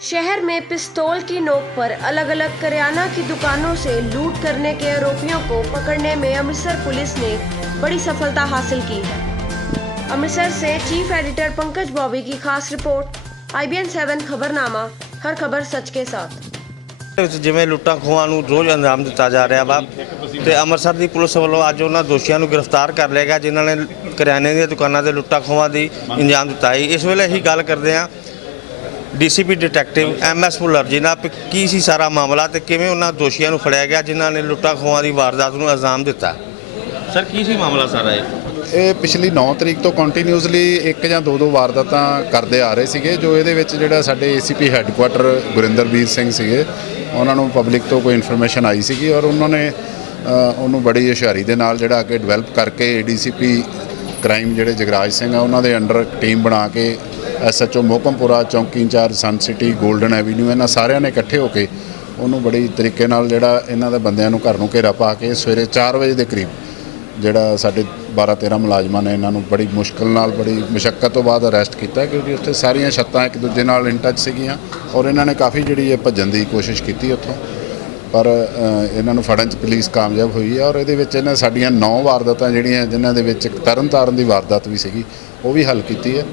शहर में पिस्तौल की नोक पर अलग अलग करियाना की दुकानों से लूट करने के आरोपियों को पकड़ने में अमृतसर पुलिस ने बड़ी सफलता हासिल की है। अमृतसर से चीफ एडिटर पंकज बॉबी की खास रिपोर्ट। IBN 7 खबरनामा, हर खबर सच के साथ। जिवें लुट्टां खोहां नूं रोज़ अंजाम दिता जा रहा वा ते अमृतसर की पुलिस वालों अज उन्हां दोषियों नूं गिरफ्तार कर लिया गया जिन्हां ने करियाने दी दुकानां ते लुट्टां खोहां दी अंजाम दिता है। इस वेले असीं गल करदे हां DCP डिटैक्टिव MS भुल्लर जी नाल की सी सारा मामला ते किवें उन्हां दोषियों नूं फड़िया गया जिन्हां ने लुट्टां खोहां दी वारदात नूं अंजाम दिता। सर की सी मामला सारा ਇਹ ਪਿਛਲੀ 9 ਤਰੀਕ ਤੋਂ ਕੰਟੀਨਿਊਸਲੀ ਇੱਕ ਜਾਂ ਦੋ ਵਾਰਦਾਤਾਂ ਕਰਦੇ ਆ ਰਹੇ ਸੀਗੇ ਜੋ ਇਹਦੇ ਵਿੱਚ ਜਿਹੜਾ ਸਾਡੇ ACP ਹੈੱਡਕੁਆਟਰ ਗੁਰਿੰਦਰਬੀਰ ਸਿੰਘ ਸੀਗੇ ਉਹਨਾਂ ਨੂੰ ਪਬਲਿਕ ਤੋਂ ਕੋਈ ਇਨਫੋਰਮੇਸ਼ਨ ਆਈ ਸੀਗੀ ਔਰ ਉਹਨਾਂ ਨੇ ਉਹਨੂੰ ਬੜੀ ਹੁਸ਼ਿਆਰੀ ਦੇ ਨਾਲ ਜਿਹੜਾ ਅੱਗੇ ਡਿਵੈਲਪ ਕਰਕੇ DCP ਕ੍ਰਾਈਮ ਜਿਹੜੇ ਜਗਰਾਜ ਸਿੰਘ ਆ ਉਹਨਾਂ ਦੇ ਅੰਡਰ ਟੀਮ ਬਣਾ ਕੇ SHO ਮੋਹਕਮਪੁਰਾ, ਚੌਂਕੀ ਇੰਚਾਰਜ ਸਨ ਸਿਟੀ, ਗੋਲਡਨ ਐਵੀਨਿਊ ਇਹਨਾਂ ਸਾਰਿਆਂ ਨੇ ਇਕੱਠੇ ਹੋ ਕੇ ਉਹਨੂੰ ਬੜੀ ਤਰੀਕੇ ਨਾਲ ਜਿਹੜਾ ਇਹਨਾਂ ਦੇ ਬੰਦਿਆਂ ਨੂੰ ਘਰ ਨੂੰ ਘੇਰਾ ਪਾ ਕੇ ਸਵੇਰੇ 4 ਵਜੇ ਦੇ ਕਰੀਬ ਜਿਹੜਾ ਸਾਡੇ 12-13 ਮੁਲਾਜ਼ਮਾਂ ਨੇ ਇਹਨਾਂ ਨੂੰ ਬੜੀ ਮੁਸ਼ਕਲ ਨਾਲ ਬੜੀ ਮੁਸ਼ੱਕਤ ਤੋਂ ਬਾਅਦ ਅਰੈਸਟ ਕੀਤਾ ਕਿਉਂਕਿ ਉੱਥੇ ਸਾਰੀਆਂ ਛੱਤਾਂ ਇੱਕ ਦੂਜੇ ਨਾਲ ਇਨ ਟੱਚ ਸੀਗੀਆਂ ਔਰ ਇਹਨਾਂ ਨੇ ਕਾਫੀ ਜਿਹੜੀ ਭੱਜਣ ਦੀ ਕੋਸ਼ਿਸ਼ ਕੀਤੀ ਉੱਥੋਂ ਪਰ ਇਹਨਾਂ ਨੂੰ ਫੜਨ 'ਚ ਪੁਲਿਸ ਕਾਮਯਾਬ ਹੋਈ ਹੈ ਔਰ ਇਹਦੇ ਵਿੱਚ ਇਹਨਾਂ ਸਾਡੀਆਂ 9 ਵਾਰਦਾਤਾਂ ਜਿਹੜੀਆਂ ਜਿਨ੍ਹਾਂ ਦੇ ਵਿੱਚ ਇੱਕ ਤਰਨਤਾਰਨ ਦੀ ਵਾਰਦਾਤ ਵੀ ਸੀਗੀ ਉਹ ਵੀ ਹੱਲ ਕੀਤੀ ਹੈ।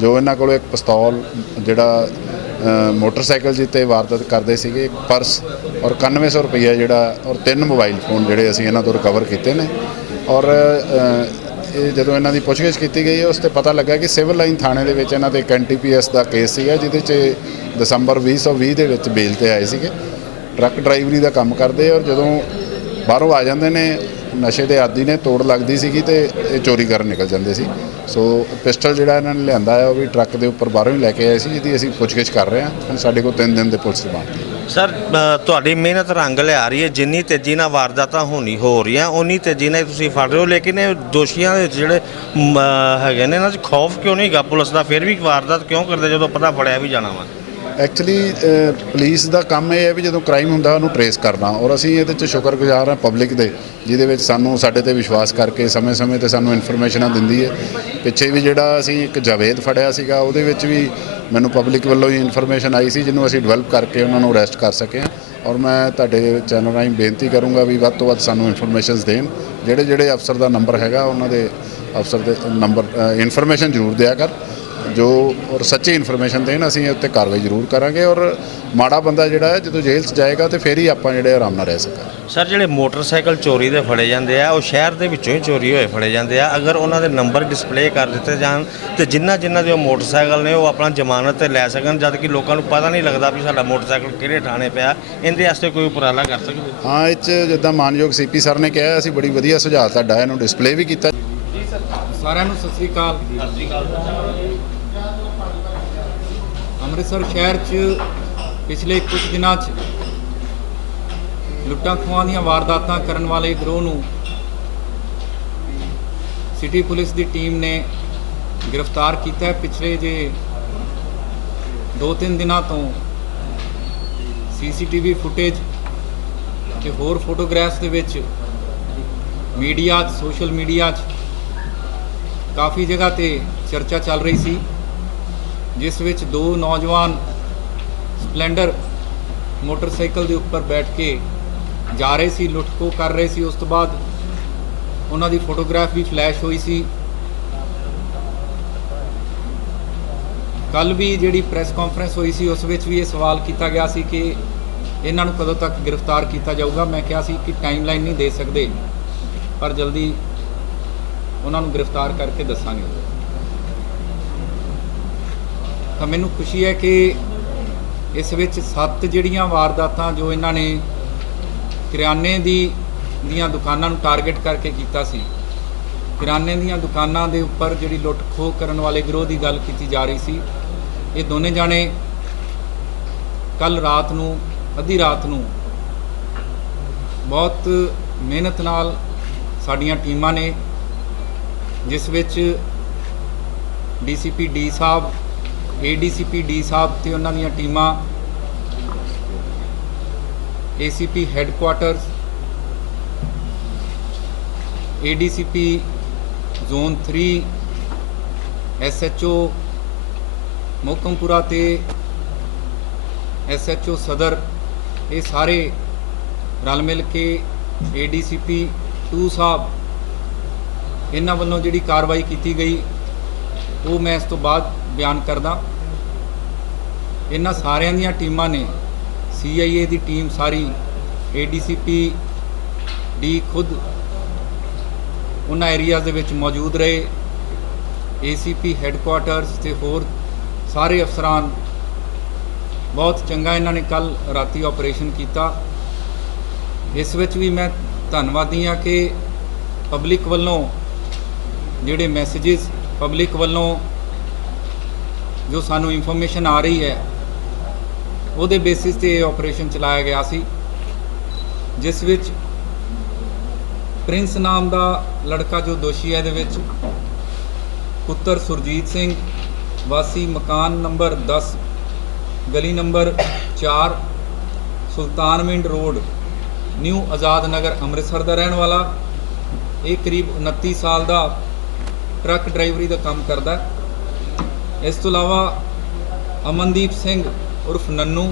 ਜੋ ਇਹਨਾਂ ਕੋਲ ਇੱਕ ਪਿਸਤੌਲ ਜਿਹੜਾ ਮੋਟਰਸਾਈਕਲ ਜਿੱਤੇ ਵਾਰਦਾਤ ਕਰਦੇ ਸੀਗੇ, ਇੱਕ ਪਰਸ ਔਰ 9100 ਰੁਪਈਆ ਜਿਹੜਾ ਔਰ 3 ਮੋਬਾਈਲ ਫੋਨ ਜਿਹੜੇ ਅਸੀਂ ਇਹਨਾਂ ਤੋਂ ਰਿਕਵਰ ਕੀਤੇ ਨੇ ਔਰ ਇਹ ਜਦੋਂ ਇਹਨਾਂ ਦੀ ਪੁੱਛਗਿੱਛ ਕੀਤੀ ਗਈ ਉਸ 'ਤੇ ਪਤਾ ਲੱਗਾ ਕਿ ਸਿਵਲ ਲਾਈਨ ਥਾਣੇ ਦੇ ਵਿੱਚ ਇਹਨਾਂ ਦੇ ਇੱਕ NTPS ਦਾ ਕੇਸ ਸੀਗਾ ਜਿਹਦੇ 'ਚ ਦਸੰਬਰ 2020 ਦੇ ਵਿੱਚ ਬੇਲ 'ਤੇ ਆਏ ਸੀਗੇ। ਟਰੱਕ ਡਰਾਈਵਰੀ ਦਾ ਕੰਮ ਕਰਦੇ ਔਰ ਜਦੋਂ ਬਾਹਰੋਂ ਆ ਜਾਂਦੇ ਨੇ ਨਸ਼ੇ ਦੇ ਆਦੀ ਨੇ ਤੋੜ ਲੱਗਦੀ ਸੀਗੀ ਤੇ ਇਹ ਚੋਰੀ ਕਰਨ ਨਿਕਲ ਜਾਂਦੇ ਸੀ। ਸੋ ਪਿਸਟਲ ਜਿਹੜਾ ਇਹਨਾਂ ਨੇ ਲਿਆਂਦਾ ਹੈ ਉਹ ਵੀ ਟਰੱਕ ਦੇ ਉੱਪਰ ਬਾਹਰੋਂ ਹੀ ਲੈ ਕੇ ਆਏ ਸੀ ਜਿਹਦੀ ਅਸੀਂ ਪੁੱਛਗਿੱਛ ਕਰ ਰਹੇ ਹਾਂ। ਹੁਣ ਸਾਡੇ ਕੋਲ 3 ਦਿਨ ਦੇ ਪੁਲਿਸ ਰਿਮਾਂਡ ਹੈ। सर तुहाडी मेहनत रंग लिया रही है जिन्नी तेजी नाल वारदातां हो रही उन्नी तेजी नाल तुसीं फड़ रहे हो लेकिन दोषियों के जिहड़े हैगे ने इन्हां 'च खौफ क्यों नहीं गा पुलिस का फिर भी वारदात क्यों करते जो पता फड़िया भी जाना वा। ਐਕਚੁਅਲੀ ਪੁਲਿਸ ਦਾ ਕੰਮ ਇਹ ਹੈ ਵੀ ਜਦੋਂ ਕ੍ਰਾਈਮ ਹੁੰਦਾ ਉਹਨੂੰ ਟਰੇਸ ਕਰਨਾ ਔਰ ਅਸੀਂ ਇਹਦੇ 'ਚ ਸ਼ੁਕਰਗੁਜ਼ਾਰ ਹਾਂ ਪਬਲਿਕ ਦੇ ਜਿਹਦੇ ਵਿੱਚ ਸਾਨੂੰ ਸਾਡੇ ਤੇ ਵਿਸ਼ਵਾਸ ਕਰਕੇ ਸਮੇਂ-ਸਮੇਂ ਤੇ ਸਾਨੂੰ ਇਨਫੋਰਮੇਸ਼ਨਾਂ ਦਿੰਦੀ ਹੈ। ਪਿੱਛੇ ਵੀ ਜਿਹੜਾ ਅਸੀਂ ਇੱਕ ਜਾਵੇਦ ਫੜਿਆ ਸੀਗਾ ਉਹਦੇ ਵਿੱਚ ਵੀ ਮੈਨੂੰ ਪਬਲਿਕ ਵੱਲੋਂ ਹੀ ਇਨਫੋਰਮੇਸ਼ਨ ਆਈ ਸੀ ਜਿਹਨੂੰ ਅਸੀਂ ਡਿਵੈਲਪ ਕਰਕੇ ਉਹਨਾਂ ਨੂੰ ਅਰੈਸਟ ਕਰ ਸਕੇ ਹਾਂ ਔਰ ਮੈਂ ਤੁਹਾਡੇ ਚੈਨਲ ਰਾਹੀਂ ਬੇਨਤੀ ਕਰੂੰਗਾ ਵੀ ਵੱਧ ਤੋਂ ਵੱਧ ਸਾਨੂੰ ਇਨਫੋਰਮੇਸ਼ਨਸ ਦੇਣ। ਜਿਹੜੇ ਅਫਸਰ ਦਾ ਨੰਬਰ ਹੈਗਾ ਉਹਨਾਂ ਦੇ ਅਫਸਰ ਦੇ ਨੰਬਰ ਇਨਫੋਰਮੇਸ਼ਨ ਜ਼ਰੂਰ ਦਿਆ ਕਰ ਜੋ ਔਰ ਸੱਚੀ ਇਨਫੋਰਮੇਸ਼ਨ ਦੇਣ ਅਸੀਂ ਉੱਤੇ ਕਾਰਵਾਈ ਜ਼ਰੂਰ ਕਰਾਂਗੇ ਔਰ ਮਾੜਾ ਬੰਦਾ ਜਿਹੜਾ ਹੈ ਜਦੋਂ ਜੇਲ੍ਹ 'ਚ ਜਾਏਗਾ ਤੇ ਫਿਰ ਹੀ ਆਪਾਂ ਜਿਹੜੇ ਆਰਾਮ ਨਾਲ ਰਹਿ ਸਕਾਂਗੇ। ਸਰ ਜਿਹੜੇ ਮੋਟਰਸਾਈਕਲ ਚੋਰੀ ਦੇ ਫੜੇ ਜਾਂਦੇ ਆ ਉਹ ਸ਼ਹਿਰ ਦੇ ਵਿੱਚੋਂ ਹੀ ਚੋਰੀ ਹੋਏ ਫੜੇ ਜਾਂਦੇ ਆ ਅਗਰ ਉਹਨਾਂ ਦੇ ਨੰਬਰ ਡਿਸਪਲੇ ਕਰ ਦਿੱਤੇ ਜਾਣ ਤੇ ਜਿਨ੍ਹਾਂ ਦੇ ਉਹ ਮੋਟਰਸਾਈਕਲ ਨੇ ਉਹ ਆਪਣਾ ਜ਼ਮਾਨਤ ਤੇ ਲੈ ਸਕਣ ਜਦ ਕਿ ਲੋਕਾਂ ਨੂੰ ਪਤਾ ਨਹੀਂ ਲੱਗਦਾ ਵੀ ਸਾਡਾ ਮੋਟਰਸਾਈਕਲ ਕਿਹੜੇ ਥਾਣੇ ਪਿਆ। ਇਹਦੇ ਵਾਸਤੇ ਕੋਈ ਉਪਰਾਲਾ ਕਰ ਸਕਦੇ? ਹਾਂ, ਇਹ 'ਚ ਜਿੱਦਾਂ ਮਾਨਯੋਗ CP ਸਰ ਨੇ ਕਿਹਾ ਅਸੀਂ ਬੜੀ ਵਧੀਆ ਸੁਝਾਅ ਤੁਹਾਡਾ ਇਹਨੂੰ ਡਿਸਪਲੇ ਵੀ ਕੀਤਾ। ਜੀ ਸਰ, ਸਾਰਿਆਂ ਨੂੰ ਸਤਿ ਸ੍ਰੀ ਅਕਾਲ। ਅੰਮ੍ਰਿਤਸਰ ਸ਼ਹਿਰ 'ਚ ਪਿਛਲੇ ਕੁਝ ਦਿਨਾਂ 'ਚ ਲੁੱਟਾਂ ਖੋਹਾਂ ਦੀਆਂ ਵਾਰਦਾਤਾਂ ਕਰਨ ਵਾਲੇ ਗਰੋਹ ਨੂੰ ਸਿਟੀ ਪੁਲਿਸ ਦੀ ਟੀਮ ਨੇ ਗ੍ਰਿਫਤਾਰ ਕੀਤਾ ਹੈ। ਪਿਛਲੇ ਜੇ 2-3 ਦਿਨਾਂ ਤੋਂ CCTV ਫੁਟੇਜ ਤੇ ਹੋਰ ਫੋਟੋਗ੍ਰਾਫਸ ਦੇ ਵਿੱਚ ਮੀਡੀਆ 'ਚ ਸੋਸ਼ਲ ਮੀਡੀਆ 'ਚ ਕਾਫੀ ਜਗ੍ਹਾ ਤੇ ਚਰਚਾ ਚੱਲ ਰਹੀ ਸੀ ਜਿਸ ਵਿੱਚ 2 ਨੌਜਵਾਨ ਸਪਲੈਂਡਰ ਮੋਟਰਸਾਈਕਲ ਦੇ ਉੱਪਰ ਬੈਠ ਕੇ ਜਾ ਰਹੇ ਸੀ, ਲੁੱਟ ਖੋਹ ਕਰ ਰਹੇ ਸੀ। ਉਸ ਤੋਂ ਬਾਅਦ ਉਹਨਾਂ ਦੀ ਫੋਟੋਗ੍ਰਾਫ ਵੀ ਫਲੈਸ਼ ਹੋਈ ਸੀ। ਕੱਲ ਵੀ ਜਿਹੜੀ ਪ੍ਰੈਸ ਕਾਨਫਰੰਸ ਹੋਈ ਸੀ ਉਸ ਵਿੱਚ ਵੀ ਇਹ ਸਵਾਲ ਕੀਤਾ ਗਿਆ ਸੀ ਕਿ ਇਹਨਾਂ ਨੂੰ ਕਦੋਂ ਤੱਕ ਗ੍ਰਿਫਤਾਰ ਕੀਤਾ ਜਾਊਗਾ। ਮੈਂ ਕਿਹਾ ਸੀ ਕਿ ਟਾਈਮਲਾਈਨ ਨਹੀਂ ਦੇ ਸਕਦੇ ਪਰ ਜਲਦੀ ਉਹਨਾਂ ਨੂੰ ਗ੍ਰਿਫਤਾਰ ਕਰਕੇ ਦੱਸਾਂਗੇ। ਤਾਂ ਮੈਨੂੰ ਖੁਸ਼ੀ ਹੈ ਕਿ ਇਸ ਵਿੱਚ 7 ਜਿਹੜੀਆਂ ਵਾਰਦਾਤਾਂ ਜੋ ਇਹਨਾਂ ਨੇ ਕਰਿਆਨੇ ਦੀਆਂ ਦੁਕਾਨਾਂ ਨੂੰ ਟਾਰਗੇਟ ਕਰਕੇ ਕੀਤਾ ਸੀ। ਕਰਿਆਨੇ ਦੀਆਂ ਦੁਕਾਨਾਂ ਦੇ ਉੱਪਰ ਜਿਹੜੀ ਲੁੱਟ ਖੋਹ ਕਰਨ ਵਾਲੇ ਗਿਰੋਹ ਦੀ ਗੱਲ ਕੀਤੀ ਜਾ ਰਹੀ ਸੀ। ਇਹ ਦੋਨੇ ਜਾਣੇ ਕੱਲ ਰਾਤ ਨੂੰ ਅੱਧੀ ਰਾਤ ਨੂੰ ਬਹੁਤ ਮਿਹਨਤ ਨਾਲ ਸਾਡੀਆਂ ਟੀਮਾਂ ਨੇ ਜਿਸ ਵਿੱਚ DCP D ਸਾਹਿਬ, ADCP D ਸਾਹਿਬ ਤੇ ਉਹਨਾਂ ਦੀਆਂ ਟੀਮਾਂ, ACP ਹੈੱਡਕੁਆਟਰਸ, ADCP zone 3, SHO Mohkampura ਤੇ SHO ਸਦਰ, ਇਹ ਸਾਰੇ ਰਲ ਮਿਲ ਕੇ ADCP 2 ਸਾਹਿਬ ਇਹਨਾਂ ਵੱਲੋਂ ਜਿਹੜੀ ਕਾਰਵਾਈ ਕੀਤੀ ਗਈ ਉਹ ਮੈਂ ਇਸ ਤੋਂ ਬਾਅਦ ਬਿਆਨ ਕਰਦਾ। ਇਹਨਾਂ ਸਾਰਿਆਂ ਦੀਆਂ ਟੀਮਾਂ ਨੇ, CIA ਦੀ ਟੀਮ ਸਾਰੀ, ADCP ਡੀ ਖੁਦ ਉਹਨਾਂ ਏਰੀਆਜ਼ ਦੇ ਵਿੱਚ ਮੌਜੂਦ ਰਹੇ, ACP ਹੈੱਡਕੁਆਟਰਸ ਤੇ ਹੋਰ ਸਾਰੇ ਅਫਸਰਾਨ, ਬਹੁਤ ਚੰਗਾ ਇਹਨਾਂ ਨੇ ਕੱਲ ਰਾਤੀ ਆਪਰੇਸ਼ਨ ਕੀਤਾ। ਇਸ ਵਿੱਚ ਵੀ ਮੈਂ ਧੰਨਵਾਦੀ ਹਾਂ ਕਿ ਪਬਲਿਕ ਵੱਲੋਂ ਜਿਹੜੇ ਮੈਸੇजेस, ਪਬਲਿਕ ਵੱਲੋਂ ਜੋ ਸਾਨੂੰ ਇਨਫੋਰਮੇਸ਼ਨ ਆ ਰਹੀ ਹੈ ਉਹਦੇ ਬੇਸਿਸ ਤੇ ਇਹ ਆਪਰੇਸ਼ਨ ਚਲਾਇਆ ਗਿਆ ਸੀ, ਜਿਸ ਵਿੱਚ ਪ੍ਰਿੰਸ ਨਾਮ ਦਾ ਲੜਕਾ ਜੋ ਦੋਸ਼ੀ ਹੈ ਇਹਦੇ ਵਿੱਚ, ਪੁੱਤਰ ਸੁਰਜੀਤ ਸਿੰਘ ਵਾਸੀ ਮਕਾਨ ਨੰਬਰ 10 ਗਲੀ ਨੰਬਰ 4 ਸੁਲਤਾਨਵਿੰਡ ਰੋਡ ਨਿਊ ਆਜ਼ਾਦ ਨਗਰ ਅੰਮ੍ਰਿਤਸਰ ਦਾ ਰਹਿਣ ਵਾਲਾ। ਇਹ ਕਰੀਬ 29 ਸਾਲ ਦਾ ਟਰੱਕ ਡਰਾਈਵਰੀ ਦਾ ਕੰਮ ਕਰਦਾ। ਇਸ ਤੋਂ ਇਲਾਵਾ ਅਮਨਦੀਪ ਸਿੰਘ ਉਰਫ ਨੰਨੂ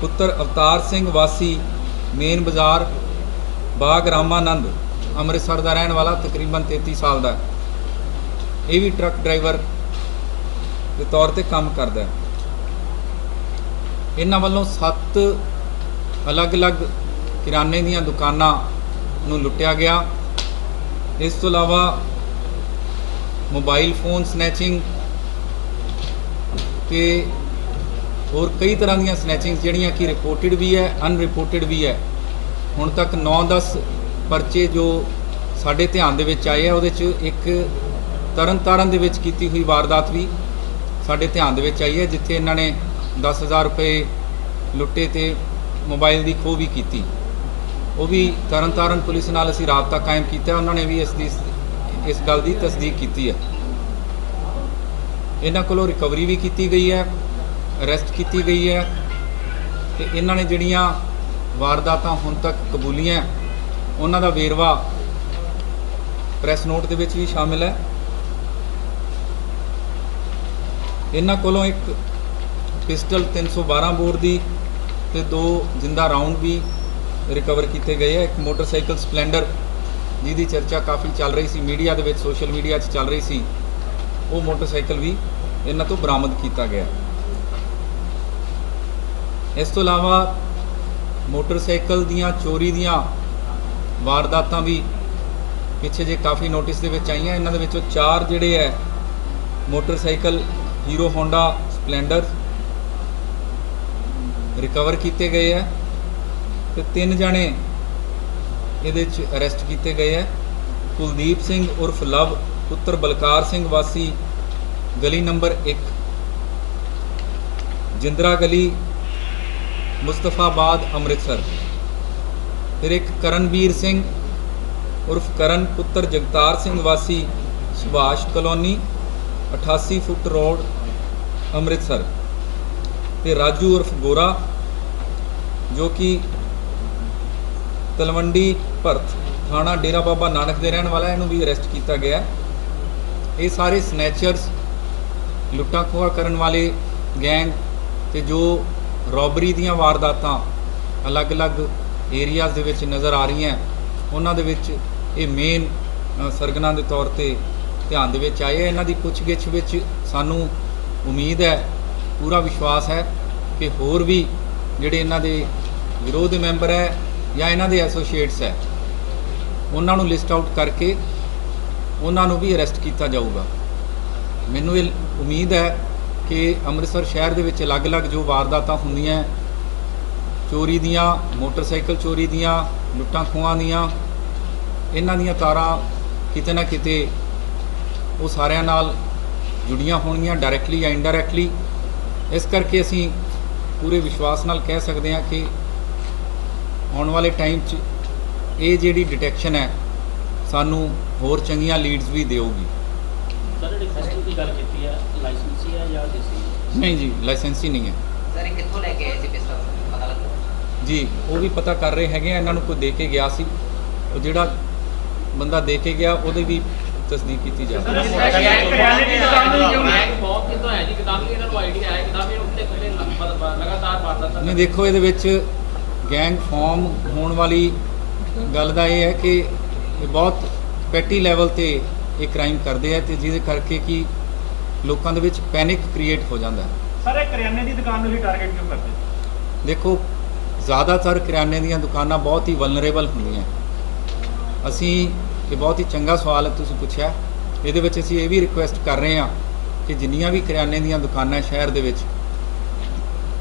ਪੁੱਤਰ ਅਵਤਾਰ ਸਿੰਘ ਵਾਸੀ ਮੇਨ ਬਾਜ਼ਾਰ ਬਾਗ ਰਾਮਾਨੰਦ ਅੰਮ੍ਰਿਤਸਰ ਦਾ ਰਹਿਣ ਵਾਲਾ, ਤਕਰੀਬਨ 33 ਸਾਲ ਦਾ। ਇਹ ਵੀ ਟਰੱਕ ਡਰਾਈਵਰ ਦੇ ਤੌਰ ਤੇ ਕੰਮ ਕਰਦਾ। ਇਹਨਾਂ ਵੱਲੋਂ 7 ਅਲੱਗ-ਅਲੱਗ ਕਿਰਾਨੇ ਦੀਆਂ ਦੁਕਾਨਾਂ ਨੂੰ ਲੁੱਟਿਆ ਗਿਆ। ਇਸ ਤੋਂ ਇਲਾਵਾ ਮੋਬਾਈਲ ਫੋਨ ਸਨੈਚਿੰਗ ਤੇ ਹੋਰ ਕਈ ਤਰ੍ਹਾਂ ਦੀਆਂ ਸਨੈਚਿੰਗ ਜਿਹੜੀਆਂ ਕਿ ਰਿਪੋਰਟਡ ਵੀ ਹੈ, ਅਨਰਿਪੋਰਟਡ ਵੀ ਹੈ। ਹੁਣ ਤੱਕ 9-10 ਪਰਚੇ ਜੋ ਸਾਡੇ ਧਿਆਨ ਦੇ ਵਿੱਚ ਆਏ ਆ, ਉਹਦੇ 'ਚ ਇੱਕ ਤਰਨਤਾਰਨ ਦੇ ਵਿੱਚ ਕੀਤੀ ਹੋਈ ਵਾਰਦਾਤ ਵੀ ਸਾਡੇ ਧਿਆਨ ਦੇ ਵਿੱਚ ਆਈ ਹੈ, ਜਿੱਥੇ ਇਹਨਾਂ ਨੇ 10,000 ਰੁਪਏ ਲੁੱਟੇ ਤੇ ਮੋਬਾਈਲ ਦੀ ਖੋਹ ਵੀ ਕੀਤੀ। ਉਹ ਵੀ ਤਰਨਤਾਰਨ ਪੁਲਿਸ ਨਾਲ ਅਸੀਂ ਰਾਬਤਾ ਕਾਇਮ ਕੀਤਾ, ਉਹਨਾਂ ਨੇ ਵੀ ਇਸ ਗੱਲ ਦੀ ਤਸਦੀਕ ਕੀਤੀ ਹੈ। ਇਹਨਾਂ ਕੋਲੋਂ ਰਿਕਵਰੀ ਵੀ ਕੀਤੀ ਗਈ ਹੈ, ਅਰੈਸਟ ਕੀਤੀ ਗਈ ਹੈ ਤੇ ਇਹਨਾਂ ਨੇ ਜਿਹੜੀਆਂ ਵਾਰਦਾਤਾਂ ਹੁਣ ਤੱਕ ਕਬੂਲੀਆਂ ਉਹਨਾਂ ਦਾ ਵੇਰਵਾ ਪ੍ਰੈਸ ਨੋਟ ਦੇ ਵਿੱਚ ਵੀ ਸ਼ਾਮਿਲ ਹੈ। ਇਹਨਾਂ ਕੋਲੋਂ ਇੱਕ ਪਿਸਟਲ 312 ਬੋਰ ਦੀ ਤੇ 2 ਜਿੰਦਾ ਰਾਉਂਡ ਵੀ ਰਿਕਵਰ ਕੀਤੇ ਗਏ ਹੈ। ਇੱਕ ਮੋਟਰਸਾਈਕਲ ਸਪਲੈਂਡਰ ਜਿਹਦੀ ਚਰਚਾ ਕਾਫੀ ਚੱਲ ਰਹੀ ਸੀ ਮੀਡੀਆ ਦੇ ਵਿੱਚ, ਸੋਸ਼ਲ ਮੀਡੀਆ 'ਚ ਚੱਲ ਰਹੀ ਸੀ, ਉਹ ਮੋਟਰਸਾਈਕਲ ਵੀ ਇਹਨਾਂ ਤੋਂ ਬਰਾਮਦ ਕੀਤਾ ਗਿਆ। ਇਸ ਤੋਂ ਇਲਾਵਾ ਮੋਟਰਸਾਈਕਲ ਦੀਆਂ ਚੋਰੀ ਦੀਆਂ ਵਾਰਦਾਤਾਂ ਵੀ ਪਿੱਛੇ ਜੇ ਕਾਫੀ ਨੋਟਿਸ ਦੇ ਵਿੱਚ ਆਈਆਂ। ਇਹਨਾਂ ਦੇ ਵਿੱਚੋਂ 4 ਜਿਹੜੇ ਹੈ motorcycle hero Honda Splendor recover ਕੀਤੇ ਗਏ ਹੈ ਤੇ 3 ਜਣੇ ਇਹਦੇ 'ਚ ਅਰੈਸਟ ਕੀਤੇ ਗਏ ਹੈ। ਕੁਲਦੀਪ ਸਿੰਘ ਉਰਫ ਲਵ ਪੁੱਤਰ ਬਲਕਾਰ ਸਿੰਘ ਵਾਸੀ ਗਲੀ ਨੰਬਰ 1 ਜਿੰਦਰਾ ਗਲੀ ਮੁਸਤਫਾਬਾਦ ਅੰਮ੍ਰਿਤਸਰ। ਫਿਰ ਇੱਕ ਕਰਨਵੀਰ ਸਿੰਘ ਉਰਫ ਕਰਨ ਪੁੱਤਰ ਜਗਤਾਰ ਸਿੰਘ ਵਾਸੀ Subhash colony 88 foot road Amritsar. ਤੇ ਰਾਜੂ ਉਰਫ ਗੋਰਾ ਜੋ ਕਿ ਤਲਵੰਡੀ ਭਰਤ ਥਾਣਾ ਡੇਰਾ ਬਾਬਾ ਨਾਨਕ ਦੇ ਰਹਿਣ ਵਾਲਾ, ਇਹਨੂੰ ਵੀ ਅਰੈਸਟ ਕੀਤਾ ਗਿਆ। ਇਹ ਸਾਰੇ ਸਨੈਚਰਸ, ਲੁੱਟਾਂ ਖੋਹਾਂ ਕਰਨ ਵਾਲੇ ਗੈਂਗ ਤੇ ਜੋ ਰੋਬਰੀ ਦੀਆਂ ਵਾਰਦਾਤਾਂ ਅਲੱਗ-ਅਲੱਗ ਏਰੀਆਜ਼ ਦੇ ਵਿੱਚ ਨਜ਼ਰ ਆ ਰਹੀਆਂ, ਉਹਨਾਂ ਦੇ ਵਿੱਚ ਇਹ ਮੇਨ ਸਰਗਨਾ ਦੇ ਤੌਰ ਤੇ ਧਿਆਨ ਦੇ ਵਿੱਚ ਆਏ। ਇਹਨਾਂ ਦੀ ਪੁੱਛਗਿੱਛ ਵਿੱਚ ਸਾਨੂੰ ਉਮੀਦ ਹੈ, ਪੂਰਾ ਵਿਸ਼ਵਾਸ ਹੈ ਕਿ ਹੋਰ ਵੀ ਜਿਹੜੇ ਇਹਨਾਂ ਦੇ ਵਿਰੋਧ ਦੇ ਮੈਂਬਰ ਹੈ ਜਾਂ ਇਹਨਾਂ ਦੇ ਐਸੋਸੀਏਟਸ ਹੈ, ਉਹਨਾਂ ਨੂੰ ਲਿਸਟ ਆਊਟ ਕਰਕੇ ਉਹਨਾਂ ਨੂੰ ਵੀ ਅਰੈਸਟ ਕੀਤਾ ਜਾਊਗਾ। ਮੈਨੂੰ ਇਹ ਉਮੀਦ ਹੈ ਕਿ ਅੰਮ੍ਰਿਤਸਰ ਸ਼ਹਿਰ ਦੇ ਵਿੱਚ ਅਲੱਗ-ਅਲੱਗ ਜੋ ਵਾਰਦਾਤਾਂ ਹੁੰਦੀਆਂ, ਚੋਰੀ ਦੀਆਂ, ਮੋਟਰਸਾਈਕਲ ਚੋਰੀ ਦੀਆਂ, ਲੁੱਟਾਂ ਖੋਹਾਂ ਦੀਆਂ, ਇਹਨਾਂ ਦੀਆਂ ਤਾਰਾਂ ਕਿਤੇ ਨਾ ਕਿਤੇ ਉਹ ਸਾਰਿਆਂ ਨਾਲ ਜੁੜੀਆਂ ਹੋਣਗੀਆਂ, ਡਾਇਰੈਕਟਲੀ ਜਾਂ ਇਨਡਾਇਰੈਕਟਲੀ। ਇਸ ਕਰਕੇ ਅਸੀਂ ਪੂਰੇ ਵਿਸ਼ਵਾਸ ਨਾਲ ਕਹਿ ਸਕਦੇ ਹਾਂ ਕਿ ਆਉਣ ਵਾਲੇ ਟਾਈਮ 'ਚ ਇਹ ਜਿਹੜੀ ਡਿਟੈਕਸ਼ਨ ਹੈ ਸਾਨੂੰ ਹੋਰ ਚੰਗੀਆਂ ਲੀਡਸ ਵੀ ਦੇਊਗੀ। ਸਰ ਜਿਹੜੀ ਪਿਸਟਲ ਦੀ ਗੱਲ ਕੀਤੀ ਹੈ, ਲਾਇਸੈਂਸੀ ਹੈ ਜਾਂ ਦੇਸੀ? ਨਹੀਂ ਜੀ, ਲਾਇਸੈਂਸੀ ਨਹੀਂ ਹੈ। ਸਰ ਇਹ ਕਿੱਥੋਂ ਲੈ ਕੇ ਆਏ ਸੀ ਪਿਸਟਲ, ਪਤਾ ਲੱਗਾ? ਜੀ ਉਹ ਵੀ ਪਤਾ ਕਰ ਰਹੇ ਹੈਗੇ ਆ। ਇਹਨਾਂ ਨੂੰ ਕੋਈ ਦੇ ਕੇ ਗਿਆ ਸੀ, ਉਹ ਜਿਹੜਾ ਬੰਦਾ ਦੇ ਕੇ ਗਿਆ ਉਹਦੀ ਵੀ ਤਸਦੀਕ ਕੀਤੀ ਜਾ ਰਹੀ ਹੈ। ਕਰਿਆਨੇ ਦੀ ਦੁਕਾਨ ਦੀ ਜੋ ਹੈ ਬਹੁਤ ਕਿਤੋਂ ਹੈ ਜੀ, ਕਿਤਾਬ ਇਹਨਾਂ ਨੂੰ ਆਈਡੀਆ ਹੈ, ਕਿਤਾਬ ਇਹ ਉੱਤੇ ਖੜੇ ਲੱਗਦਾ? ਨਹੀਂ ਦੇਖੋ, ਇਹਦੇ ਵਿੱਚ ਗੈਂਗ ਫਾਰਮ ਹੋਣ ਵਾਲੀ ਗੱਲ ਦਾ ਇਹ ਹੈ ਕਿ ਇਹ ਬਹੁਤ ਪੈਟੀ ਲੈਵਲ ਤੇ ਇਹ ਕ੍ਰਾਈਮ ਕਰਦੇ ਆ ਤੇ ਜਿਹਦੇ ਕਰਕੇ ਕਿ ਲੋਕਾਂ ਦੇ ਵਿੱਚ ਪੈਨਿਕ ਕ੍ਰੀਏਟ ਹੋ ਜਾਂਦਾ ਹੈ। ਸਰ ਇਹ ਕਰਿਆਨੇ ਦੀ ਦੁਕਾਨ ਨੂੰ ਹੀ ਟਾਰਗੇਟ ਕਿਉਂ ਕਰਦੇ? ਦੇਖੋ, ਜ਼ਿਆਦਾਤਰ ਕਰਿਆਨੇ ਦੀਆਂ ਦੁਕਾਨਾਂ ਬਹੁਤ ਹੀ ਵਲਨਰੇਬਲ ਹੁੰਦੀਆਂ। ਅਸੀਂ ਇਹ ਬਹੁਤ ਹੀ ਚੰਗਾ ਸਵਾਲ ਤੁਸੀਂ ਪੁੱਛਿਆ। ਇਹਦੇ ਵਿੱਚ ਅਸੀਂ ਇਹ ਵੀ ਰਿਕੁਐਸਟ ਕਰ ਰਹੇ ਹਾਂ ਕਿ ਜਿੰਨੀਆਂ ਵੀ ਕਰਿਆਨੇ ਦੀਆਂ ਦੁਕਾਨਾਂ ਸ਼ਹਿਰ ਦੇ ਵਿੱਚ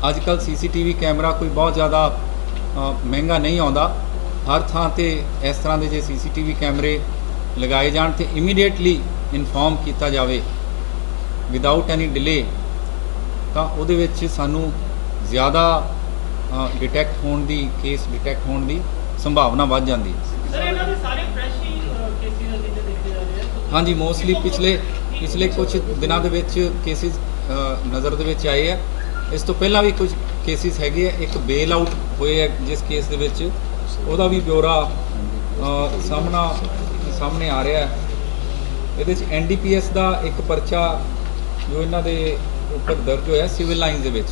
ਅੱਜ ਕੱਲ੍ਹ CCTV ਕੈਮਰਾ ਕੋਈ ਬਹੁਤ ਜ਼ਿਆਦਾ ਮਹਿੰਗਾ ਨਹੀਂ ਆਉਂਦਾ। ਹਰ ਥਾਂ ਤੇ ਇਸ ਤਰ੍ਹਾਂ ਦੇ ਜੇ CCTV ਕੈਮਰੇ ਲਗਾਏ ਜਾਣ ਤੇ ਇਮੀਡੀਏਟਲੀ ਇਨਫੋਰਮ ਕੀਤਾ ਜਾਵੇ ਵਿਦਆਊਟ ਐਨੀ ਡਿਲੇ, ਤਾਂ ਉਹਦੇ ਵਿੱਚ ਸਾਨੂੰ ਜ਼ਿਆਦਾ ਡਿਟੈਕਟ ਹੋਣ ਦੀ ਕੇਸ ਡਿਟੈਕਟ ਹੋਣ ਦੀ ਸੰਭਾਵਨਾ ਵੱਧ ਜਾਂਦੀ ਹੈ। ਸਰ ਇਹਨਾਂ ਦੇ ਸਾਰੇ ਫਰੈਸ਼ ਹੀ ਕੇਸਿਸ ਅਸੀਂ ਦੇਖੇ ਜਾ ਰਹੇ ਆ। ਹਾਂਜੀ, ਮੋਸਟਲੀ ਪਿਛਲੇ ਕੁਝ ਦਿਨਾਂ ਦੇ ਵਿੱਚ ਕੇਸਿਸ ਨਜ਼ਰ ਦੇ ਵਿੱਚ ਆਏ ਆ। ਇਸ ਤੋਂ ਪਹਿਲਾਂ ਵੀ ਕੁਝ ਕੇਸਿਸ ਹੈਗੇ ਆ। ਇੱਕ ਬੇਲ ਆਊਟ ਹੋਏ ਆ ਜਿਸ ਕੇਸ ਦੇ ਵਿੱਚ, ਉਹਦਾ ਵੀ ਬਿਊਰਾ ਸਾਹਮਣੇ ਆ ਰਿਹਾ। ਇਹਦੇ 'ਚ NDPS ਦਾ ਇੱਕ ਪਰਚਾ ਜੋ ਇਹਨਾਂ ਦੇ ਉੱਪਰ ਦਰਜ ਹੋਇਆ ਸਿਵਲ ਲਾਈਨਸ ਦੇ ਵਿੱਚ,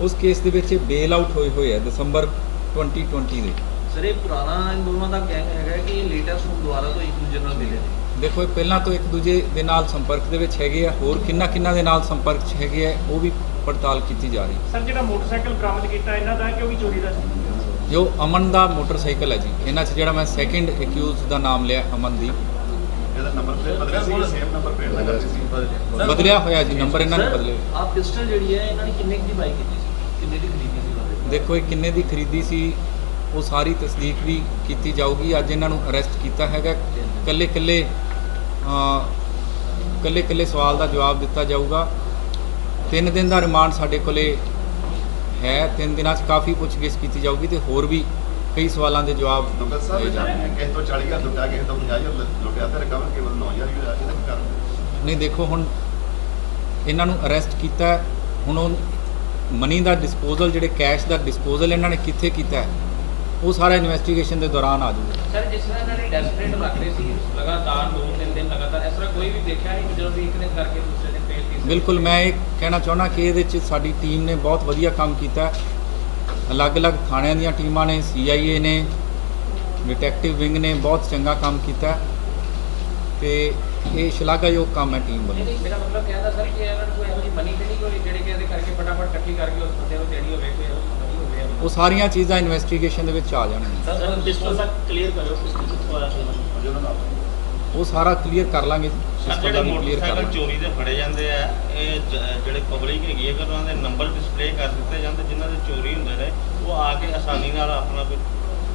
ਉਸ ਕੇਸ ਦੇ ਵਿੱਚ ਬੇਲ ਆਊਟ ਹੋਏ ਆ ਦਸੰਬਰ 2020 ਦੇ। ਸਰ ਇਹ ਪੁਰਾਣਾ ਇਨ ਦੋਨਾਂ ਦਾ ਗੈਂਗ ਹੈਗਾ ਕਿ ਇਹ ਲੇਟੈਸਟ ਹੁਣ ਦੁਬਾਰਾ ਤੋਂ ਇੱਕ ਦੂਜੇ ਨਾਲ ਮਿਲੇ ਨੇ? ਦੇਖੋ, ਇਹ ਪਹਿਲਾਂ ਤੋਂ ਇੱਕ ਦੂਜੇ ਦੇ ਨਾਲ ਸੰਪਰਕ ਦੇ ਵਿੱਚ ਹੈਗੇ ਆ। ਹੋਰ ਕਿੰਨਾ ਦੇ ਨਾਲ ਸੰਪਰਕ 'ਚ ਹੈਗੇ ਆ ਉਹ ਵੀ ਪੜਤਾਲ ਕੀਤੀ ਜਾ ਰਹੀ। ਸਰ ਜਿਹੜਾ ਮੋਟਰਸਾਈਕਲ ਬਰਾਮਦ ਕੀਤਾ ਇਹਨਾਂ ਦਾ ਕਿ ਉਹ ਵੀ ਚੋਰੀ ਦਾ ਸੀ? ਜੋ ਅਮਨ ਦਾ ਮੋਟਰਸਾਈਕਲ ਹੈ ਜੀ, ਇਹਨਾਂ 'ਚ ਜਿਹੜਾ ਮੈਂ ਸੈਕਿੰਡ ਅਕਿਊਜ਼ ਦਾ ਨਾਮ ਲਿਆ ਅਮਨਦੀਪ, ਇਹਦਾ ਨੰਬਰ ਪਲੇਟ ਬਦਲਿਆ ਸੀ, ਸੇਮ ਨੰਬਰ ਪਲੇਟ ਲੱਗਾ ਸੀ। ਬਦਲਿਆ ਹੋਇਆ ਜੀ ਨੰਬਰ ਇਹਨਾਂ ਨੇ ਬਦਲੇ। ਆਹ ਪਿਸਟਲ ਜਿਹੜੀ ਹੈ ਇਹਨਾਂ ਨੇ ਕਿੰਨੇ ਦੀ ਬਾਈ ਕੀਤੀ ਸੀ, ਕਿੰਨੇ ਦੀ ਖਰੀਦੀ ਸੀ? ਦੇਖੋ, ਇਹ ਕਿੰਨੇ ਦੀ ਖਰੀਦੀ ਸੀ ਉਹ ਸਾਰੀ ਤਸਦੀਕ ਵੀ ਕੀਤੀ ਜਾਊਗੀ। ਅੱਜ ਇਹਨਾਂ ਨੂੰ ਅਰੈਸਟ ਕੀਤਾ ਹੈਗਾ। ਕੱਲੇ ਸਵਾਲ ਦਾ ਜਵਾਬ ਦਿੱਤਾ ਜਾਊਗਾ। 3 ਦਿਨ ਦਾ ਰਿਮਾਂਡ ਸਾਡੇ ਕੋਲੇ ਹੈ। 3 ਦਿਨਾਂ 'ਚ ਕਾਫੀ ਪੁੱਛਗਿੱਛ ਕੀਤੀ ਜਾਊਗੀ ਤੇ ਹੋਰ ਵੀ ਕਈ ਸਵਾਲਾਂ ਦੇ ਜਵਾਬ ਨੰਬਰ ਦਿਏ ਸਾਹਿਬ ਜਾਣਗੇ। ਕਿਸੇ ਤੋਂ 40,000 ਲੁੱਟਿਆ, ਕਿਸੇ ਤੋਂ 50,000 ਲੁੱਟਿਆ ਤੇ ਰਿਕਵਰ ਕੇਵਲ 9,000 ਹੀ ਹੋਇਆ। ਇਹਦਾ ਕੀ ਕਾਰਨ? ਨਹੀਂ ਦੇਖੋ, ਹੁਣ ਇਹਨਾਂ ਨੂੰ ਅਰੈਸਟ ਕੀਤਾ ਹੈ। ਹੁਣ ਉਹ ਮਨੀ ਦਾ ਡਿਸਪੋਜ਼ਲ, ਜਿਹੜੇ ਕੈਸ਼ ਦਾ ਡਿਸਪੋਜ਼ਲ ਇਹਨਾਂ ਨੇ ਕਿੱਥੇ ਕੀਤਾ ਹੈ, ਉਹ ਸਾਰਾ ਇਨਵੈਸਟੀਗੇਸ਼ਨ ਦੇ ਦੌਰਾਨ ਆ ਜਾਊਗਾ। ਸਰ ਜਿਸ ਤਰ੍ਹਾਂ ਇਹਨਾਂ ਨੇ ਡੈਸਪਰੇਟ ਰੱਖ ਰਹੇ ਸੀ ਲਗਾਤਾਰ 2-3 ਦਿਨ ਲਗਾਤਾਰ, ਇਸ ਤਰ੍ਹਾਂ ਕੋਈ ਵੀ ਦੇਖਿਆ ਨਹੀਂ ਜਦੋਂ ਵੀ ਇੱਕ ਦਿਨ ਕਰਕੇ ਦੂਸਰੇ ਦਿਨ ਫੇਲ ਕੀਤੀ? ਬਿਲਕੁਲ, ਮੈਂ ਇਹ ਕਹਿਣਾ ਚਾਹੁੰਦਾ ਕਿ ਇਹਦੇ 'ਚ ਸਾਡੀ ਟੀਮ ਨੇ ਬਹੁਤ ਵਧੀਆ ਕੰਮ ਕੀਤਾ। ਅਲੱਗ-ਅਲੱਗ ਥਾਣਿਆਂ ਦੀਆਂ ਟੀਮਾਂ ਨੇ, CIA ਨੇ, ਡਿਟੈਕਟਿਵ ਵਿੰਗ ਨੇ ਬਹੁਤ ਚੰਗਾ ਕੰਮ ਕੀਤਾ ਤੇ ਇਹ ਸ਼ਲਾਘਾਯੋਗ ਕੰਮ ਹੈ ਟੀਮ ਵੱਲੋਂ। ਨਹੀਂ, ਮੇਰਾ ਮਤਲਬ ਕਹਿੰਦਾ ਸਰ ਕਿ ਇਹਨਾਂ ਨੂੰ ਕੋਈ ਇਹੋ ਜਿਹੀ ਮਨੀ ਤੇ ਨਹੀਂ ਕੋਈ ਜਿਹੜੇ ਕਿ ਇਹਦੇ ਕਰਕੇ ਫਟਾਫਟ ਇਕੱਠੀ ਕਰਕੇ ਉਸ ਬੰਦੇ ਨੂੰ ਦੇਣੀ ਹੋਵੇ, ਕੋਈ ਇਹੋ ਜਿਹੀ ਮਨੀ ਹੋਵੇ? ਉਹ ਸਾਰੀਆਂ ਚੀਜ਼ਾਂ ਇਨਵੈਸਟੀਗੇਸ਼ਨ ਦੇ ਵਿੱਚ ਆ ਜਾਣਗੀਆਂ। ਸਰ ਪਿਸਟਲ ਤੱਕ ਕਲੀਅਰ ਕਰਿਓ ਪਿਸਟਲ ਕਿੱਥੋਂ ਆਇਆ ਸੀ? ਉਹ ਸਾਰਾ ਕਲੀਅਰ ਕਰ ਲਾਂਗੇ ਜੀ। ਸਰ, ਜਿਹੜੇ ਮੋਟਰਸਾਈਕਲ ਚੋਰੀ ਦੇ ਫੜੇ ਜਾਂਦੇ ਆ, ਇਹ ਜਿਹੜੇ ਪਬਲਿਕ ਹੈਗੀ ਹੈ ਕਿ ਉਹਨਾਂ ਦੇ ਨੰਬਰ ਡਿਸਪਲੇ ਕਰ ਦਿੱਤੇ ਜਾਂਦੇ, ਜਿਨ੍ਹਾਂ ਦੇ ਚੋਰੀ ਹੁੰਦੇ ਨੇ ਉਹ ਆ ਕੇ ਆਸਾਨੀ ਨਾਲ ਆਪਣਾ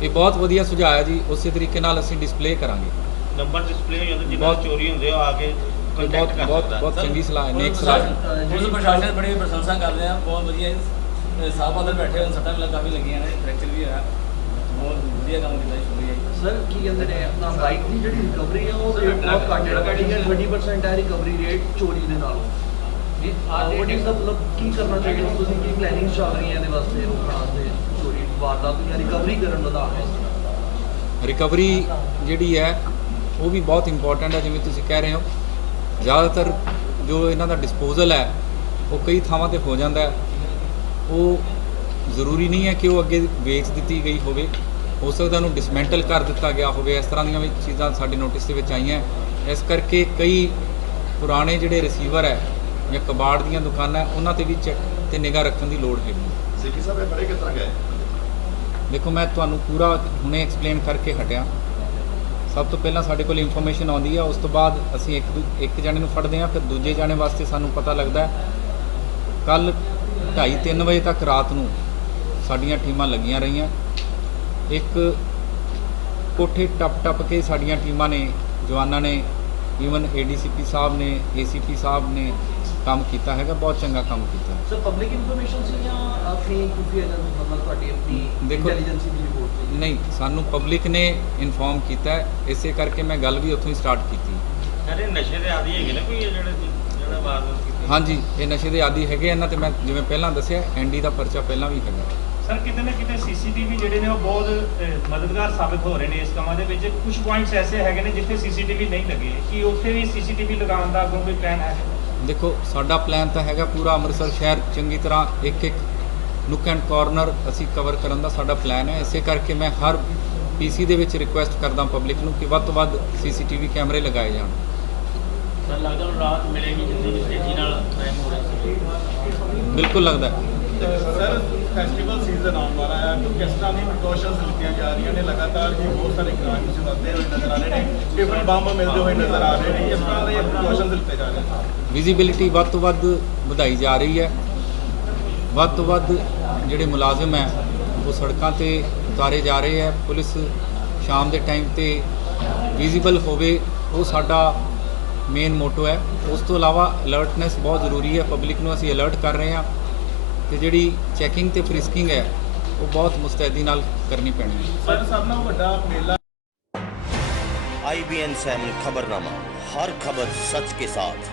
ਇਹ ਬਹੁਤ ਵਧੀਆ ਸੁਝਾਅ ਹੈ ਜੀ। ਉਸੇ ਤਰੀਕੇ ਨਾਲ ਅਸੀਂ ਡਿਸਪਲੇ ਕਰਾਂਗੇ। ਨੰਬਰ ਡਿਸਪਲੇ ਹੋ ਜਾਂਦੇ, ਜਿਨ੍ਹਾਂ ਦੇ ਚੋਰੀ ਹੁੰਦੇ ਉਹ ਆ ਕੇ ਕੰਟੈਕਟ ਕਰ ਸਕਦਾ। ਬਹੁਤ ਚੰਗੀ ਸਲਾਹ ਹੈ, ਨੇਕ ਸਲਾਹ ਹੈ। ਪੁਲਿਸ ਪ੍ਰਸ਼ਾਸਨ ਬੜੀ ਪ੍ਰਸ਼ੰਸਾ ਕਰ ਰਹੇ ਆ, ਬਹੁਤ ਵਧੀਆ। ਸਾਹਿਬ ਅੰਦਰ ਬੈਠੇ ਹੋਏ, ਸੱਟਾਂ ਵੀ ਕਾਫੀ ਲੱਗੀਆਂ ਨੇ, ਫ੍ਰੈਕਚਰ ਵੀ ਹੋਇਆ। ਬਹੁਤ ਵਧੀਆ ਕੰਮ ਕੀਤਾ ਜੀ, ਸ਼ੁਕਰੀਆ ਜੀ। ਸਰ ਕੀ ਕਹਿੰਦੇ ਨੇ ਆਪਣਾ ਬਾਈਕ ਦੀ ਜਿਹੜੀ ਰਿਕਵਰੀ ਹੈ ਉਹ ਰੇਟ ਬਹੁਤ ਘੱਟ ਹੈ, 20% ਹੈ ਰਿਕਵਰੀ ਰੇਟ ਚੋਰੀ ਦੇ ਨਾਲੋਂ। ਵਾਟ ਇਜ਼ ਦਾ ਮਤਲਬ ਕੀ ਕਰਨਾ ਚਾਹੀਦਾ ਤੁਸੀਂ, ਕੀ ਪਲੈਨਿੰਗ ਚੱਲ ਰਹੀ ਹੈ ਇਹਦੇ ਵਾਸਤੇ ਰੋਕਣ ਵਾਸਤੇ, ਚੋਰੀ ਵਾਰਦਾਤ ਜਾਂ ਰਿਕਵਰੀ ਕਰਨ ਵਧਾਉਣ ਵਾਸਤੇ? ਰਿਕਵਰੀ ਜਿਹੜੀ ਹੈ ਉਹ ਵੀ ਬਹੁਤ ਇੰਪੋਰਟੈਂਟ ਹੈ। ਜਿਵੇਂ ਤੁਸੀਂ ਕਹਿ ਰਹੇ ਹੋ, ਜ਼ਿਆਦਾਤਰ ਜੋ ਇਹਨਾਂ ਦਾ ਡਿਸਪੋਜ਼ਲ ਹੈ ਉਹ ਕਈ ਥਾਵਾਂ ਤੇ ਹੋ ਜਾਂਦਾ ਹੈ। ਉਹ ਜ਼ਰੂਰੀ ਨਹੀਂ ਹੈ ਕਿ ਉਹ ਅੱਗੇ ਵੇਚ ਦਿੱਤੀ ਗਈ ਹੋਵੇ, ਹੋ ਸਕਦਾ ਉਹਨੂੰ ਡਿਸਮੈਂਟਲ ਕਰ ਦਿੱਤਾ ਗਿਆ ਹੋਵੇ। ਇਸ ਤਰ੍ਹਾਂ ਦੀਆਂ ਵੀ ਚੀਜ਼ਾਂ ਸਾਡੇ ਨੋਟਿਸ ਦੇ ਵਿੱਚ ਆਈਆਂ। ਇਸ ਕਰਕੇ ਕਈ ਪੁਰਾਣੇ ਜਿਹੜੇ ਰਿਸੀਵਰ ਹੈ ਜਾਂ ਕਬਾੜ ਦੀਆਂ ਦੁਕਾਨਾਂ, ਉਹਨਾਂ ਤੇ ਵੀ ਚੈੱਕ ਤੇ ਨਿਗਾਹ ਰੱਖਣ ਦੀ ਲੋੜ ਹੈਗੀ। ਸਿੱਕੀ ਸਾਹਿਬ ਇਹ ਫੜੇ ਕਿਸ ਤਰ੍ਹਾਂ ਗਏ? ਦੇਖੋ, ਮੈਂ ਤੁਹਾਨੂੰ ਪੂਰਾ ਹੁਣੇ ਐਕਸਪਲੇਨ ਕਰਕੇ ਹਟਿਆ। ਸਭ ਤੋਂ ਪਹਿਲਾਂ ਸਾਡੇ ਕੋਲ ਇਨਫੋਰਮੇਸ਼ਨ ਆਉਂਦੀ ਹੈ, ਉਸ ਤੋਂ ਬਾਅਦ ਅਸੀਂ ਇੱਕ ਜਣੇ ਨੂੰ ਫੜਦੇ ਹਾਂ, ਫਿਰ ਦੂਜੇ ਜਣੇ ਵਾਸਤੇ ਸਾਨੂੰ ਪਤਾ ਲੱਗਦਾ। ਕੱਲ 2:30-3 ਵਜੇ ਤੱਕ ਰਾਤ ਨੂੰ ਸਾਡੀਆਂ ਟੀਮਾਂ ਲੱਗੀਆਂ ਰਹੀਆਂ। ਇੱਕ ਕੋਠੇ ਟੱਪ ਕੇ ਸਾਡੀਆਂ ਟੀਮਾਂ ਨੇ, ਜਵਾਨਾਂ ਨੇ, ਈਵਨ ADCP ਸਾਹਿਬ ਨੇ, ACP ਸਾਹਿਬ ਨੇ ਕੰਮ ਕੀਤਾ ਹੈਗਾ, ਬਹੁਤ ਚੰਗਾ ਕੰਮ ਕੀਤਾ। ਸਰ ਪਬਲਿਕ ਇਨਫੋਰਮੇਸ਼ਨ ਸੀ ਜਾਂ ਆਪਣੀ ਖੁਫੀਆ ਮਤਲਬ ਤੁਹਾਡੀ ਆਪਣੀ ਦੇਖੋ, ਇੰਟੈਲੀਜੈਂਸ ਦੀ ਰਿਪੋਰਟ ਸੀ? ਨਹੀਂ, ਸਾਨੂੰ ਪਬਲਿਕ ਨੇ ਇਨਫੋਰਮ ਕੀਤਾ ਹੈ, ਇਸੇ ਕਰਕੇ ਮੈਂ ਗੱਲ ਵੀ ਉੱਥੋਂ ਹੀ ਸਟਾਰਟ ਕੀਤੀ। ਅਰੇ ਨਸ਼ੇ ਦੇ ਆਦੀ ਹੈਗੇ ਨੇ ਕੋਈ ਜਿਹੜਾ ਵਾਰਦਾਤ ਕੀਤੀ? ਹਾਂਜੀ, ਇਹ ਨਸ਼ੇ ਦੇ ਆਦੀ ਹੈਗੇ। ਇਹਨਾਂ ਤੇ ਮੈਂ ਜਿਵੇਂ ਪਹਿਲਾਂ ਦੱਸਿਆ ND ਦਾ ਪਰਚਾ ਪਹਿਲਾਂ ਵੀ ਹੈਗਾ। ਸਰ ਕਿਤੇ ਨਾ ਕਿਤੇ CCTV ਜਿਹੜੇ ਨੇ ਉਹ ਬਹੁਤ ਮਦਦਗਾਰ ਸਾਬਿਤ ਹੋ ਰਹੇ ਨੇ ਇਸ ਕੰਮਾਂ ਦੇ ਵਿੱਚ। ਕੁਝ ਪੁਆਇੰਟਸ ਐਸੇ ਹੈਗੇ ਨੇ ਜਿੱਥੇ CCTV ਨਹੀਂ ਲੱਗੇ, ਕਿ ਉੱਥੇ ਵੀ CCTV ਲਗਾਉਣ ਦਾ ਅੱਗੋਂ ਕੋਈ ਪਲਾਨ ਹੈ? ਦੇਖੋ, ਸਾਡਾ ਪਲਾਨ ਤਾਂ ਹੈਗਾ ਪੂਰਾ ਅੰਮ੍ਰਿਤਸਰ ਸ਼ਹਿਰ ਚੰਗੀ ਤਰ੍ਹਾਂ ਇੱਕ ਨੁੱਕ ਐਂਡ ਕਾਰਨਰ ਅਸੀਂ ਕਵਰ ਕਰਨ ਦਾ ਸਾਡਾ ਪਲਾਨ ਹੈ। ਇਸੇ ਕਰਕੇ ਮੈਂ ਹਰ ਪੀਸੀ ਦੇ ਵਿੱਚ ਰਿਕੁਐਸਟ ਕਰਦਾ ਪਬਲਿਕ ਨੂੰ ਕਿ ਵੱਧ ਤੋਂ ਵੱਧ ਸੀਸੀਟੀਵੀ ਕੈਮਰੇ ਲਗਾਏ ਜਾਣ। ਸਰ ਲੱਗਦਾ ਹੁਣ ਰਾਤ ਮਿਲੇਗੀ ਜਿੰਨੀ ਵੀ ਤੇਜ਼ੀ ਨਾਲ ਕ੍ਰਾਈਮ ਹੋ ਰਿਹਾ ਸੀ। ਬਿਲਕੁਲ ਲੱਗਦਾ ਹੈ। ਸਰ ਫੈਸਟੀਵਲ ਸੀਜ਼ਨ ਆਉਣ ਵਾਲਾ ਹੈ ਤਾਂ ਕਿਸ ਤਰ੍ਹਾਂ ਦੀ ਪ੍ਰੀਕਾਸ਼ਨਸ ਲਿੱਤੀਆਂ ਜਾ ਰਹੀਆਂ ਨੇ? ਲਗਾਤਾਰ ਜੀ ਬਹੁਤ ਸਾਰੇ ਕ੍ਰਾਈਮਸ ਵੱਧਦੇ ਹੋਏ ਨਜ਼ਰ ਆ ਰਹੇ ਨੇ, ਟਿਫਨ ਬੰਬ ਮਿਲਦੇ ਹੋਏ ਨਜ਼ਰ ਆ ਰਹੇ ਨੇ, ਕਿਸ ਤਰ੍ਹਾਂ ਦੇ ਪ੍ਰੀਕਾਸ਼ਨਸ ਲਿੱਤੇ ਜਾ ਰਹੇ ਨੇ? ਵਿਜ਼ੀਬਿਲਿਟੀ ਵੱਧ ਤੋਂ ਵੱਧ ਵਧਾਈ ਜਾ ਰਹੀ ਹੈ। ਵੱਧ ਤੋਂ ਵੱਧ ਜਿਹੜੇ ਮੁਲਾਜ਼ਮ ਹੈ ਉਹ ਸੜਕਾਂ ਤੇ ਉਤਾਰੇ ਜਾ ਰਹੇ ਹੈ। ਪੁਲਿਸ ਸ਼ਾਮ ਦੇ ਟਾਈਮ ਤੇ ਵਿਜ਼ੀਬਲ ਹੋਵੇ, ਉਹ ਸਾਡਾ ਮੇਨ ਮੋਟੋ ਹੈ। ਉਸ ਤੋਂ ਇਲਾਵਾ ਅਲਰਟਨੈਸ ਬਹੁਤ ਜ਼ਰੂਰੀ ਹੈ। ਪਬਲਿਕ ਨੂੰ ਅਸੀਂ ਅਲਰਟ ਕਰ ਰਹੇ ਹਾਂ ਤੇ ਜਿਹੜੀ ਚੈਕਿੰਗ ਤੇ ਫ੍ਰਿਸਕਿੰਗ ਹੈ ਉਹ ਬਹੁਤ ਮੁਸਤੈਦੀ ਨਾਲ ਕਰਨੀ ਪੈਣੀ ਹੈ। ਸਰ ਸਭ ਨਾਲੋਂ ਵੱਡਾ ਮੇਲਾ IBN 7 खबरनामा, हर खबर सच के साथ।